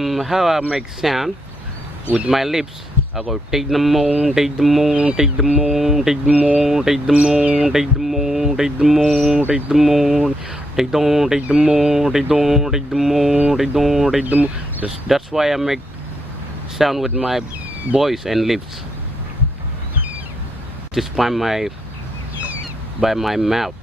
How I make sound with my lips, I go take the moon, take the moon, take the moon, take the moon, take the moon, take the moon, take the moon, take the moon, take the moon, take the moon, take the moon, take the moon, take the moon, take the moon. That's why I make sound with my voice and lips. Just by my mouth.